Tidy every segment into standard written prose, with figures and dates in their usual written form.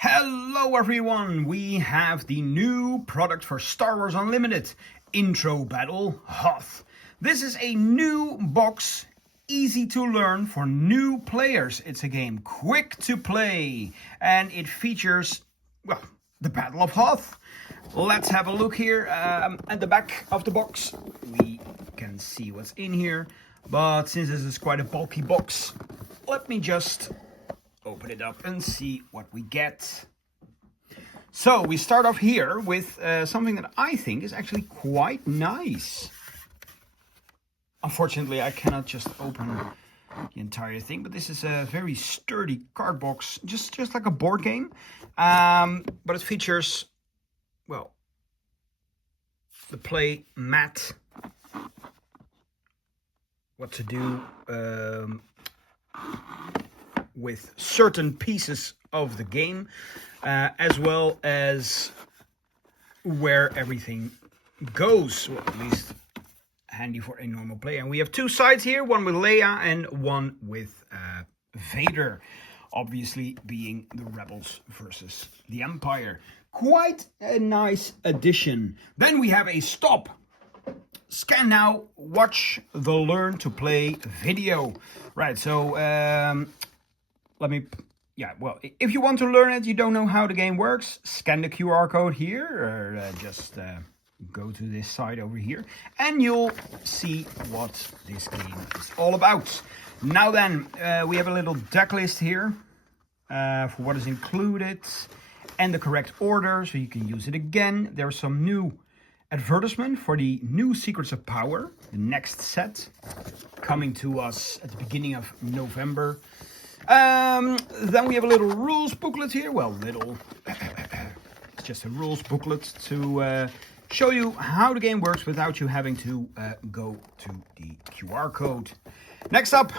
Hello everyone, we have the new product for Star Wars Unlimited, Intro Battle Hoth. This is a new box, easy to learn for new players. It's a game quick to play and it features, well, the Battle of Hoth. Let's have a look here at the back of the box. We can see what's in here, but since this is quite a bulky box, let me just open it up and see what we get. So we start off here with something that I think is actually quite nice. Unfortunately, I cannot just open the entire thing, but this is a very sturdy card box, just like a board game. But it features, well, the play mat, what to do with certain pieces of the game, as well as where everything goes, or at least handy for a normal player. And we have two sides here, one with Leia and one with Vader, obviously being the Rebels versus the Empire. Quite a nice addition. Then we have a stop. Scan now, watch the learn to play video. Right, so if you want to learn it, you don't know how the game works, scan the QR code here, or just go to this side over here, and you'll see what this game is all about. Now then, we have a little deck list here for what is included and the correct order, so you can use it again. There's some new advertisement for the new Secrets of Power, the next set, coming to us at the beginning of November. Then we have a little rules booklet here. Well, it's just a rules booklet to show you how the game works without you having to go to the QR code. Next up,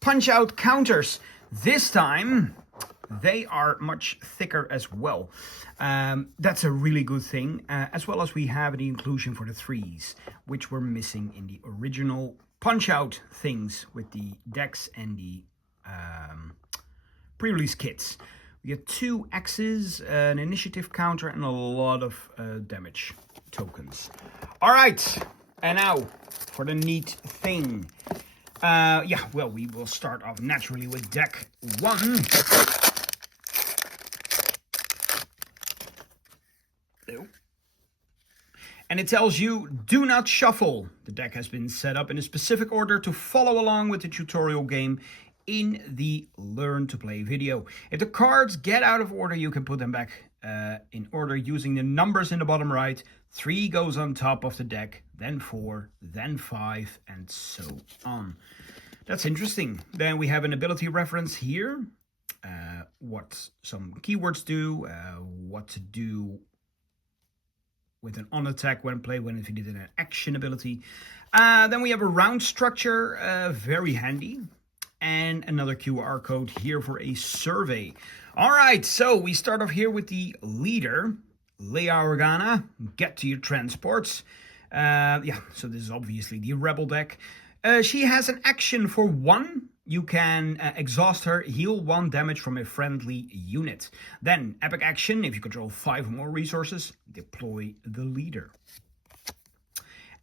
punch out counters. This time they are much thicker as well. That's a really good thing, as well as we have the inclusion for the threes, which were missing in the original punch out things with the decks and the pre-release kits. We get 2 X's, an initiative counter, and a lot of damage tokens. All right, and now for the neat thing. We will start off naturally with deck 1. And it tells you, do not shuffle. The deck has been set up in a specific order to follow along with the tutorial game in the Learn to Play video. If the cards get out of order, you can put them back in order using the numbers in the bottom right. 3 goes on top of the deck, then 4, then 5, and so on. That's interesting. Then we have an ability reference here, what some keywords do, what to do with an on attack when played, when if you did an action ability. Then we have a round structure, very handy. And another QR code here for a survey. All right, so we start off here with the leader, Leia Organa. Get to your transports. So this is obviously the Rebel deck. She has an action for 1. You can exhaust her, heal 1 damage from a friendly unit. Then, epic action, if you control 5 or more resources, deploy the leader.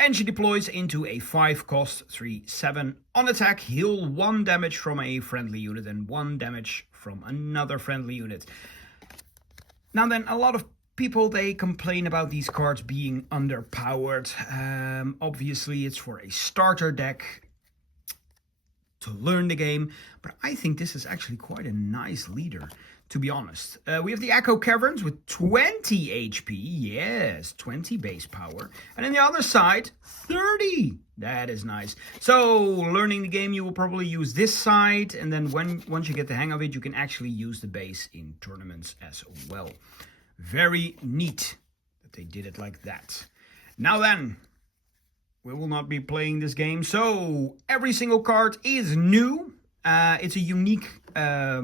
And she deploys into a 5-cost 3/7. On attack, heal 1 damage from a friendly unit and 1 damage from another friendly unit. Now then, a lot of people, they complain about these cards being underpowered. Obviously, it's for a starter deck to learn the game, but I think this is actually quite a nice leader, to be honest. We have the Echo Caverns with 20 HP, yes, 20 base power, and on the other side, 30. That is nice. So, learning the game, you will probably use this side, and then once you get the hang of it, you can actually use the base in tournaments as well. Very neat that they did it like that. Now then, we will not be playing this game, so every single card is new. It's a unique, a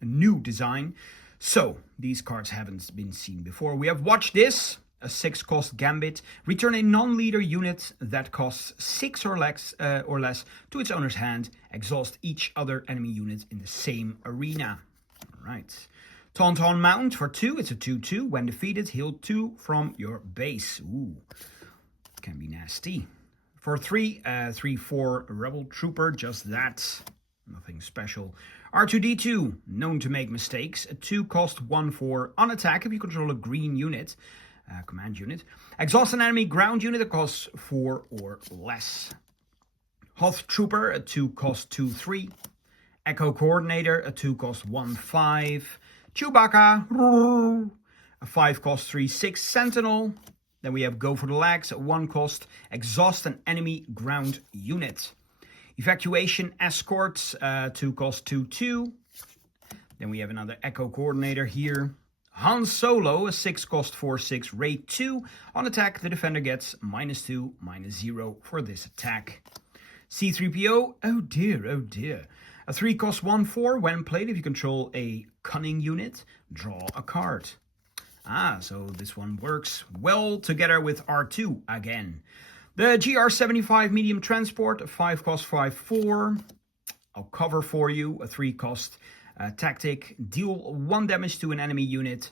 new design. So these cards haven't been seen before. We have Watch This, a 6-cost gambit. Return a non-leader unit that costs 6 or less to its owner's hand. Exhaust each other enemy unit in the same arena. All right. Tauntaun Mount for 2, it's a 2/2. When defeated, heal 2 from your base. Ooh, can be nasty. For 3, 3/4 Rebel Trooper, just that. Nothing special. R2-D2, known to make mistakes. A 2 cost 1/4 on attack if you control a green unit, command unit. Exhaust an enemy ground unit that costs 4 or less. Hoth Trooper, a 2 cost 2/3. Echo Coordinator, a 2 cost 1/5. Chewbacca, a 5 cost 3/6. Sentinel. Then we have Go for the Legs, 1 cost. Exhaust an enemy ground unit. Evacuation Escort, 2 cost 2/2. Then we have another Echo Coordinator here. Han Solo, a 6 cost 4/6. Raid 2. On attack, the defender gets -2, -0 for this attack. C-3PO, oh dear, oh dear. A 3 cost 1/4. When played, if you control a cunning unit, draw a card. So this one works well together with R2 again. The GR75 medium transport, a 5 cost 5/4. I'll cover for you. A 3 cost tactic. Deal 1 damage to an enemy unit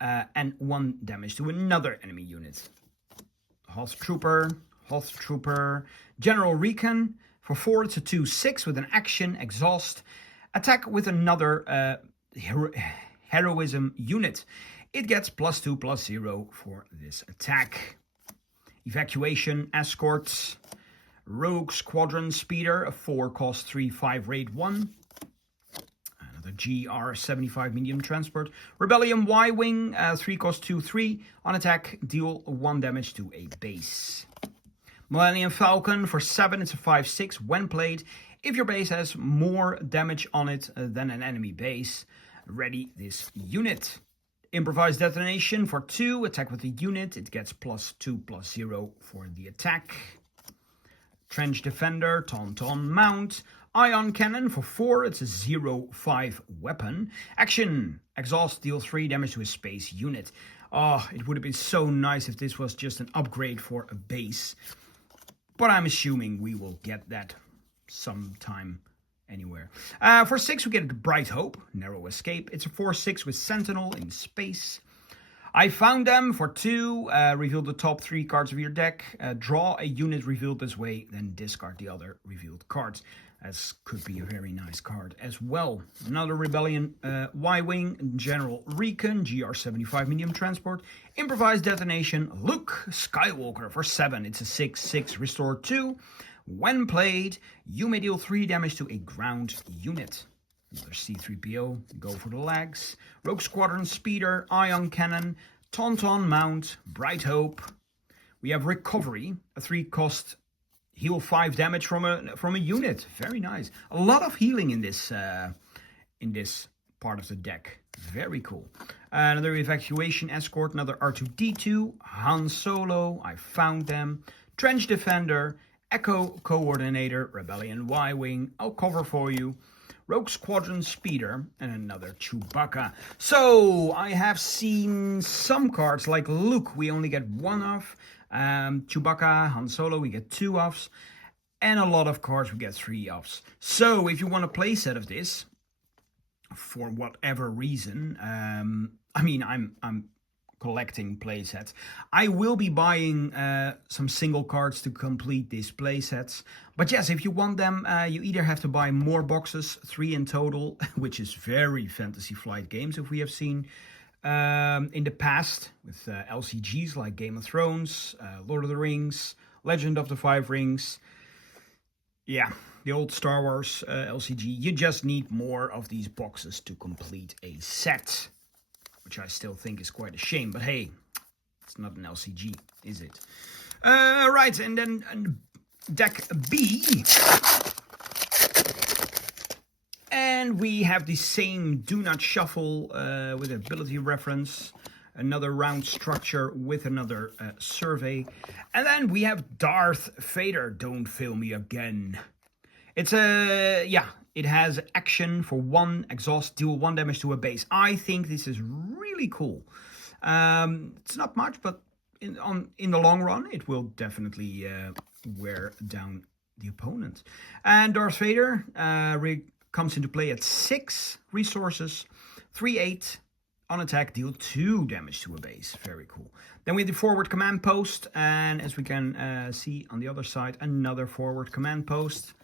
and 1 damage to another enemy unit. Hoth Trooper. General Recon. For 4, it's a 2/6 with an action, exhaust. Attack with another heroism unit. It gets +2/+0 for this attack. Evacuation Escorts. Rogue Squadron Speeder, a 4 cost 3/5 Raid 1. Another GR75 medium transport. Rebellion Y-Wing, 3 cost 2/3. On attack, deal 1 damage to a base. Millennium Falcon for 7, it's a 5/6. When played, if your base has more damage on it than an enemy base, ready this unit. Improvised Detonation for 2, attack with the unit, it gets +2/+0 for the attack. Trench Defender, Tauntaun Mount. Ion Cannon for 4, it's a 0/5 weapon. Action, exhaust, deal 3 damage to a space unit. Oh, it would have been so nice if this was just an upgrade for a base. But I'm assuming we will get that sometime anywhere. For 6, we get Bright Hope, Narrow Escape. It's a 4/6 with Sentinel in space. I found them for 2. Reveal the top 3 cards of your deck. Draw a unit revealed this way, then discard the other revealed cards. This could be a very nice card as well. Another Rebellion Y-Wing, General Recon, GR75 medium transport. Improvised Detonation, Luke Skywalker for 7. It's a 6/6, restore 2. When played, you may deal 3 damage to a ground unit. Another C-3PO, Go for the Legs. Rogue Squadron Speeder, Ion Cannon, Tauntaun Mount, Bright Hope. We have Recovery, a 3 cost heal 5 damage from a unit. Very nice. A lot of healing in this part of the deck. Very cool. Another Evacuation Escort, another R2-D2, Han Solo, I found them. Trench Defender, Echo Coordinator, Rebellion Y-Wing, I'll cover for you. Rogue Squadron Speeder, and another Chewbacca. So, I have seen some cards like Luke, we only get 1 of. Chewbacca, Han Solo, we get 2 offs. And a lot of cards, we get 3 offs. So, if you want a playset of this, for whatever reason, I'm collecting playsets. I will be buying some single cards to complete these playsets. But yes, if you want them, you either have to buy more boxes, 3 in total, which is very Fantasy Flight Games, if we have seen in the past with LCGs like Game of Thrones, Lord of the Rings, Legend of the Five Rings. Yeah, the old Star Wars LCG. You just need more of these boxes to complete a set, which I still think is quite a shame. But hey, it's not an LCG, is it? Right, and then deck B. And we have the same Do Not Shuffle with ability reference. Another round structure with another survey. And then we have Darth Vader, Don't Fail Me Again. It's it has action for 1, exhaust, deal 1 damage to a base. I think this is really cool. It's not much, but in the long run, it will definitely wear down the opponent. And Darth Vader comes into play at 6 resources 3/8. On attack, deal 2 damage to a base. Very cool. Then we have the forward command post. And as we can see on the other side, another forward command post,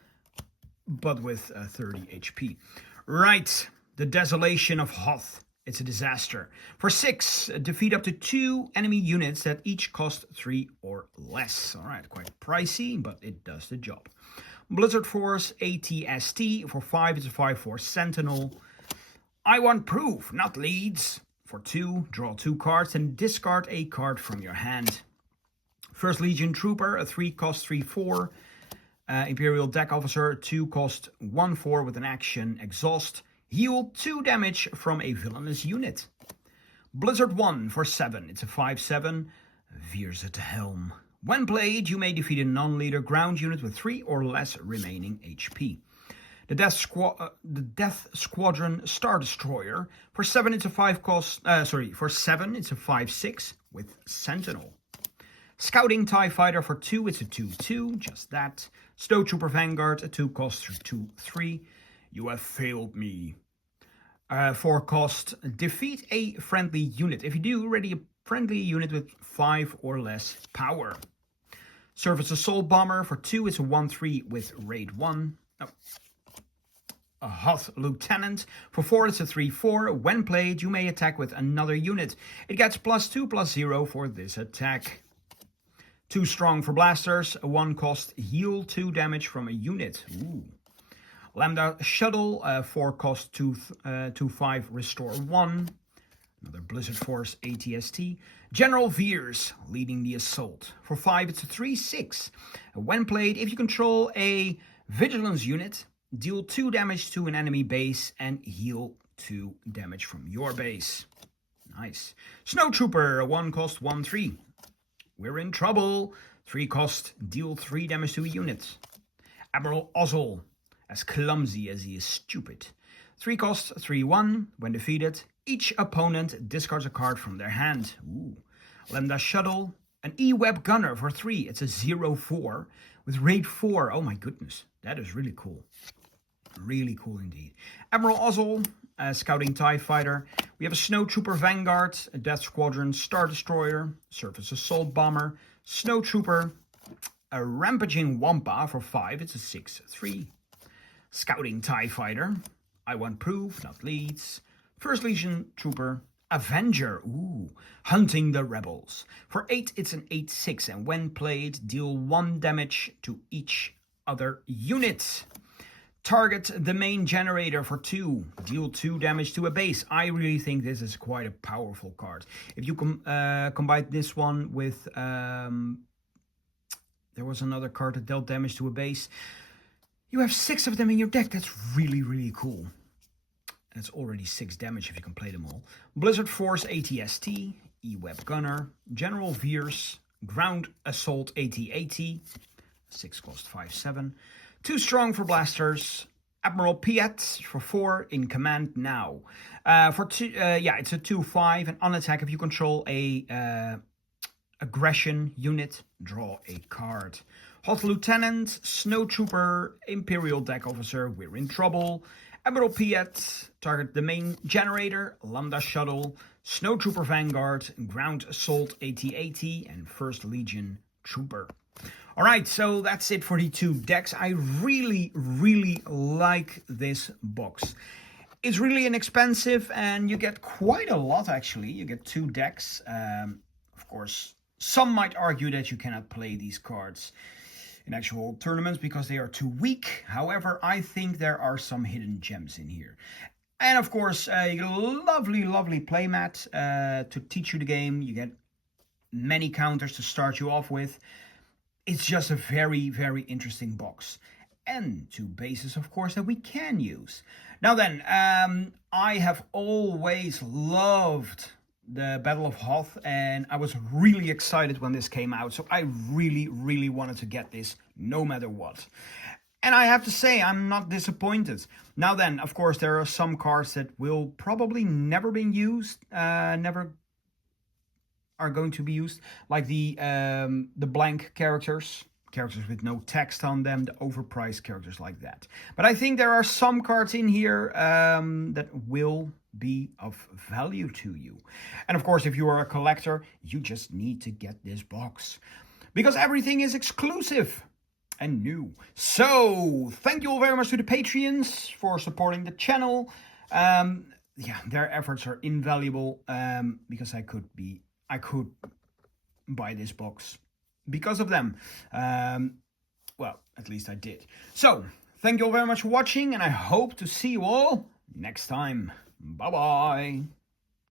but with 30 HP. Right, the Desolation of Hoth. It's a disaster. For 6, defeat up to 2 enemy units that each cost 3 or less. Alright, quite pricey, but it does the job. Blizzard Force ATST. For 5, it's a 5/4 Sentinel. I want proof, not leads. For 2, draw 2 cards and discard a card from your hand. First Legion Trooper, a 3 cost 3/4. Imperial Deck Officer, 2 cost 1/4 with an action exhaust. Heal 2 damage from a villainous unit. Blizzard 1 for 7, it's a 5/7. Veers at the helm. When played, you may defeat a non-leader ground unit with 3 or less remaining HP. The Death Squadron Star Destroyer. For 7, it's a 5/6 with Sentinel. Scouting TIE Fighter for 2, it's a 2/2, just that. Snow Trooper Vanguard, a 2 cost 2/3. You have failed me. 4 cost, defeat a friendly unit. If you do, ready a friendly unit with 5 or less power. Surface Assault Bomber for 2, it's a 1/3 with Raid 1. Oh. A Hoth Lieutenant. For 4, it's a 3/4. When played, you may attack with another unit. It gets +2/+0 for this attack. 2 strong for blasters. A 1 cost, heal 2 damage from a unit. Ooh. Lambda Shuttle. 4 cost 2/5, restore 1. Another Blizzard Force ATST. General Veers, leading the assault. For 5, it's a 3/6. When played, if you control a Vigilance unit, deal 2 damage to an enemy base and heal 2 damage from your base. Nice. Snow Trooper, a 1 cost 1/3. We're in trouble. 3 cost, deal 3 damage to a unit. Admiral Ozzel, as clumsy as he is stupid. 3 cost 3/1. When defeated, each opponent discards a card from their hand. Ooh. Lambda Shuttle, an E-Web Gunner for 3. It's a 0/4 with Raid 4. Oh my goodness, that is really cool. Really cool indeed. Admiral Ozzel, a Scouting TIE Fighter. We have a Snow Trooper Vanguard, a Death Squadron Star Destroyer, Surface Assault Bomber, Snow Trooper, a Rampaging Wampa for 5. It's a 6/3. Scouting TIE Fighter. I want proof, not leads. First Legion Trooper, Avenger. Ooh, hunting the rebels. For 8, it's an 8/6, and when played, deal 1 damage to each other unit. Target the main generator for 2. Deal 2 damage to a base. I really think this is quite a powerful card. If you combine this one with... there was another card that dealt damage to a base. You have 6 of them in your deck. That's really, really cool. That's already 6 damage if you can play them all. Blizzard Force ATST. E-Web Gunner. General Veers. Ground Assault AT-AT. 6 cost 5/7. 2 strong for blasters. Admiral Piet for 4, in command now. For 2, it's a 2/5, and on attack, if you control a aggression unit, draw a card. Hoth Lieutenant, Snow Trooper, Imperial Deck Officer, we're in trouble. Admiral Piet, target the main generator, Lambda Shuttle, Snow Trooper Vanguard, Ground Assault AT-AT, and First Legion Trooper. Alright, so that's it for the 2 decks. I really, really like this box. It's really inexpensive and you get quite a lot actually. You get 2 decks. Of course, some might argue that you cannot play these cards in actual tournaments because they are too weak. However, I think there are some hidden gems in here. And of course, you get a lovely, lovely playmat to teach you the game. You get many counters to start you off with. It's just a very, very interesting box. And 2 bases, of course, that we can use. Now then, I have always loved the Battle of Hoth, and I was really excited when this came out. So I really, really wanted to get this no matter what. And I have to say, I'm not disappointed. Now then, of course, there are some cards that will probably never be used, never are going to be used, like the blank characters with no text on them, the overpriced characters like that. But I think there are some cards in here that will be of value to you. And of course, if you are a collector, you just need to get this box because everything is exclusive and new. So thank you all very much to the Patreons for supporting the channel. Yeah, their efforts are invaluable because I could buy this box because of them. Well, at least I did. So thank you all very much for watching, and I hope to see you all next time. Bye bye.